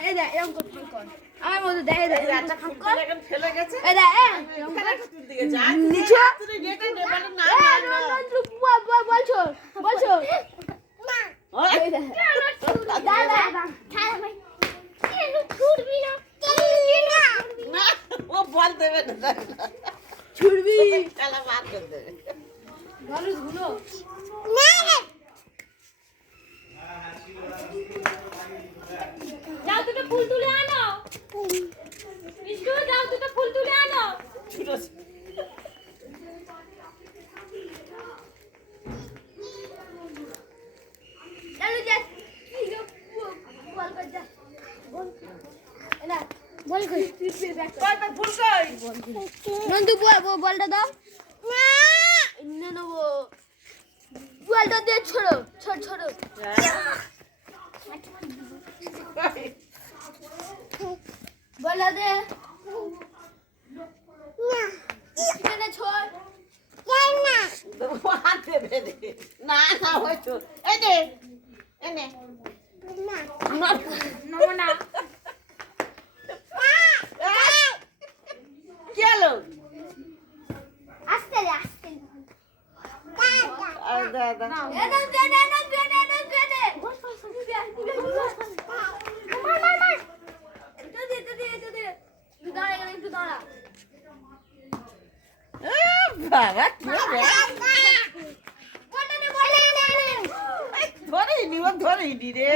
এই দেখ এরকম কর ফাঁক কর আমার মতো দেখ এই দেখ একটা ফাঁক কর এখন ফেলে গেছে এই দেখ এরকম দিকে যা নিচে তুই রেটে নে বলে না বলছো বলছো এই দেখ দাদা ছুটবি না না ও বল দেবে না ছুটবি খেলা মার করে দেবে মানুষ গুলো যাও দুটো ফুল তুলে আনো মিষ্টু যাও দুটো ফুল তুলে আনো ছোট চলো যা বল কর যা না বল কই কয়টা ফুল কই নন্দু বলটা দাও না না নেবো বলটা দিয়ে ছোড়ো ছোট ছোট বলটা দে না এখানে ছোড় যাই না হাত দেবে রে না না হয়তো এই দে এনে না না নমো না কি হলো আস্তে আস্তে দাদা এদম দে বস বস মার মার মার এটা দে তুই দাঁড়া এখানে একটু দাঁড়া বাবা কি রে বলটা দে বলটা দে ধরে নি রে